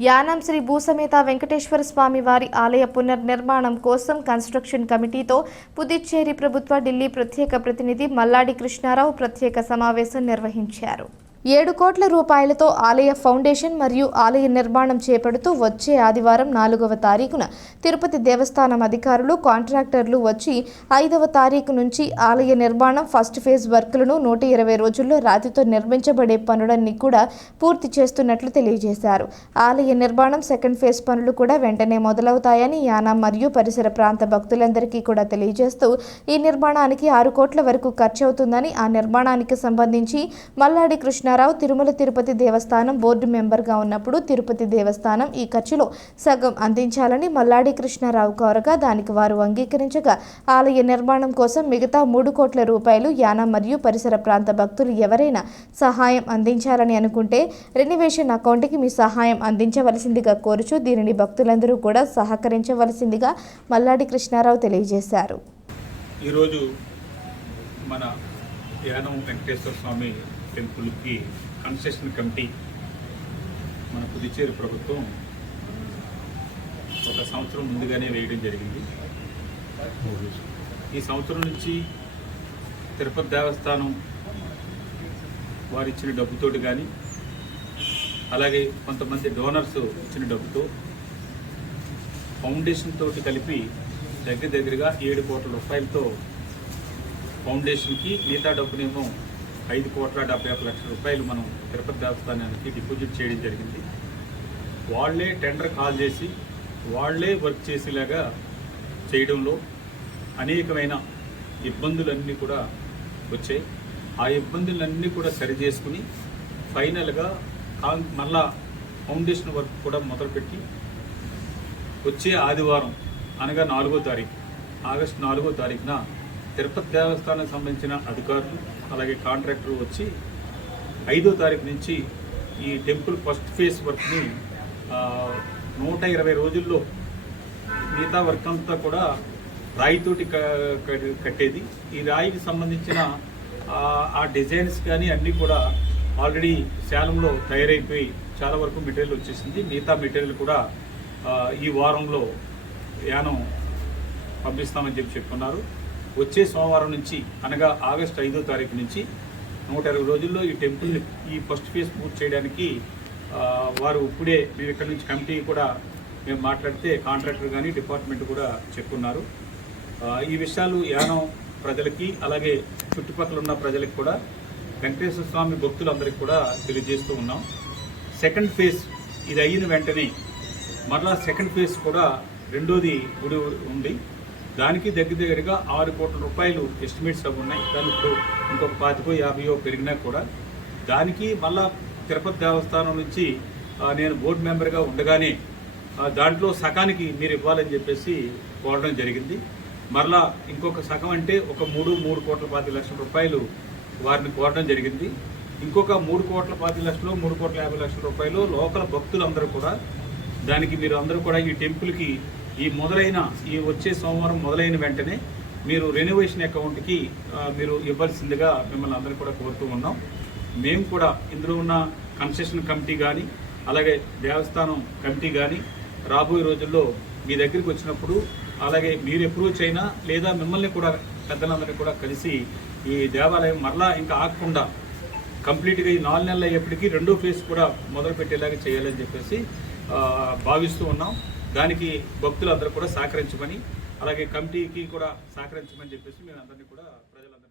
యానం శ్రీ భూసమేత వెంకటేశ్వర స్వామి వారి ఆలయ పునర్నిర్మాణం కోసం కన్స్ట్రక్షన్ కమిటీతో పుదుచ్చేరి ప్రభుత్వ ఢిల్లీ ప్రత్యేక ప్రతినిధి మల్లాడి కృష్ణారావు ప్రత్యేక సమావేశం నిర్వహించారు. ఏడు కోట్ల రూపాయలతో ఆలయ ఫౌండేషన్ మరియు ఆలయ నిర్మాణం చేపడుతూ వచ్చే ఆదివారం నాలుగవ తారీఖున తిరుపతి దేవస్థానం అధికారులు కాంట్రాక్టర్లు వచ్చి ఐదవ తారీఖు నుంచి ఆలయ నిర్మాణం ఫస్ట్ ఫేజ్ వర్కులను నూట ఇరవై రోజుల్లో రాతితో నిర్మించబడే పనులన్నీ కూడా పూర్తి చేస్తున్నట్లు తెలియజేశారు. ఆలయ నిర్మాణం సెకండ్ ఫేజ్ పనులు కూడా వెంటనే మొదలవుతాయని యానా మరియు పరిసర ప్రాంత భక్తులందరికీ కూడా తెలియజేస్తూ ఈ నిర్మాణానికి ఆరు కోట్ల వరకు ఖర్చు అవుతుందని ఆ నిర్మాణానికి సంబంధించి మల్లాడి కృష్ణ కృష్ణారావు తిరుమల తిరుపతి దేవస్థానం బోర్డు మెంబర్గా ఉన్నప్పుడు తిరుపతి దేవస్థానం ఈ ఖర్చులో సగం అందించాలని మల్లాడి కృష్ణారావు కోరగా దానికి వారు అంగీకరించగా ఆలయ నిర్మాణం కోసం మిగతా మూడు కోట్ల రూపాయలు యానా మరియు పరిసర ప్రాంత భక్తులు ఎవరైనా సహాయం అందించాలని అనుకుంటే రెనివేషన్ అకౌంట్కి మీ సహాయం అందించవలసిందిగా కోరుచు దీనిని భక్తులందరూ కూడా సహకరించవలసిందిగా మల్లాడి కృష్ణారావు తెలియజేశారు. ఈరోజు మన యానం వెంకటేశ్వర స్వామి టెంపుల్కి కన్సెషన్ కమిటీ మన పుదుచ్చేరి ప్రభుత్వం ఒక సంవత్సరం ముందుగానే వేయడం జరిగింది. ఈ సంవత్సరం నుంచి తిరుపతి దేవస్థానం వారు ఇచ్చిన డబ్బుతోటి కానీ అలాగే కొంతమంది డోనర్స్ ఇచ్చిన డబ్బుతో ఫౌండేషన్ తోటి కలిపి దగ్గర దగ్గరగా ఏడు కోట్ల రూపాయలతో ఫౌండేషన్కి మిగతా డబ్బునేమో ఐదు కోట్ల డెబ్బై ఒక లక్షల రూపాయలు మనం తిరుపతి దేవస్థానానికి డిపాజిట్ చేయడం జరిగింది. వాళ్ళే టెండర్ కాల్ చేసి వాళ్ళే వర్క్ చేసేలాగా చేయడంలో అనేకమైన ఇబ్బందులన్నీ కూడా వచ్చాయి. ఆ ఇబ్బందులన్నీ కూడా సరి చేసుకుని ఫైనల్గా కాం- మళ్ళా ఫౌండేషన్ వర్క్ కూడా మొదలుపెట్టి వచ్చే ఆదివారం అనగా నాలుగో తారీఖు ఆగస్టు నాలుగో తారీఖున తిరుపతి దేవస్థానానికి సంబంధించిన అధికారులు అలాగే కాంట్రాక్టర్ వచ్చి ఐదో తారీఖు నుంచి ఈ టెంపుల్ ఫస్ట్ ఫేజ్ వర్క్ని నూట ఇరవై రోజుల్లో మిగతా వర్క్ అంతా కూడా రాయితోటి క- కట్టేది. ఈ రాయికి సంబంధించిన ఆ, డిజైన్స్ కానీ అన్నీ కూడా ఆల్రెడీ శాలంలో తయారైపోయి చాలా వరకు మెటీరియల్ వచ్చేసింది. మిగతా మెటీరియల్ కూడా ఈ వారంలో యానం పంపిస్తామని చెప్పి చెప్పుకున్నారు వచ్చే సోమవారం నుంచి అనగా ఆగస్ట్ ఐదో తారీఖు నుంచి నూట ఇరవై రోజుల్లో ఈ టెంపుల్ ఈ ఫస్ట్ ఫేజ్ పూర్తి చేయడానికి వారు ఇప్పుడే మేము ఇక్కడ నుంచి కమిటీ కూడా మేము మాట్లాడితే కాంట్రాక్టర్ కానీ డిపార్ట్మెంట్ కూడా చెప్పుకున్నారు ఆ, ఈ విషయాలు యానం ప్రజలకి అలాగే చుట్టుపక్కల ఉన్న ప్రజలకు కూడా వెంకటేశ్వర స్వామి భక్తులందరికీ కూడా తెలియజేస్తూ ఉన్నాం. సెకండ్ ఫేజ్ ఇది అయిన వెంటనే మరలా సెకండ్ ఫేజ్ కూడా రెండోది గుడి ఉంది. దానికి దగ్గర దగ్గరగా ఆరు కోట్ల రూపాయలు ఎస్టిమేట్స్ అవి ఉన్నాయి. దాని ఇప్పుడు ఇంకొక పాతికో యాభైయో పెరిగినా కూడా దానికి మళ్ళా తిరుపతి దేవస్థానం నుంచి నేను బోర్డు మెంబర్గా ఉండగానే దాంట్లో సగానికి మీరు ఇవ్వాలని చెప్పేసి కోరడం జరిగింది. మరలా ఇంకొక సగం అంటే ఒక మూడు మూడు కోట్ల పాతి లక్షల రూపాయలు వారిని కోరడం జరిగింది. ఇంకొక మూడు కోట్ల పాతి లక్షలు మూడు కోట్ల యాభై లక్షల రూపాయలు లోకల్ భక్తులందరూ కూడా దానికి మీరు అందరూ కూడా ఈ టెంపుల్కి ఈ మొదలైన ఈ వచ్చే సోమవారం మొదలైన వెంటనే మీరు రెనోవేషన్ అకౌంట్కి మీరు ఇవ్వాల్సిందిగా మిమ్మల్ని అందరూ కూడా కోరుతూ ఉన్నాం. మేము కూడా ఇందులో ఉన్న కన్సెషన్ కమిటీ కానీ అలాగే దేవస్థానం కమిటీ కానీ రాబోయే రోజుల్లో మీ దగ్గరికి వచ్చినప్పుడు అలాగే మీరు అప్రోచ్ అయినా లేదా మిమ్మల్ని కూడా పెద్దలందరినీ కూడా కలిసి ఈ దేవాలయం మరలా ఇంకా ఆగకుండా కంప్లీట్గా ఈ నాలుగు నెలలు అయ్యేప్పటికీ రెండో ఫేజ్ కూడా మొదలుపెట్టేలాగా చేయాలని చెప్పేసి భావిస్తూ ఉన్నాం. దానికి భక్తులందరూ కూడా సహకరించమని అలాగే కమిటీకి కూడా సహకరించమని చెప్పేసి మేము అందరినీ కూడా ప్రజలందరూ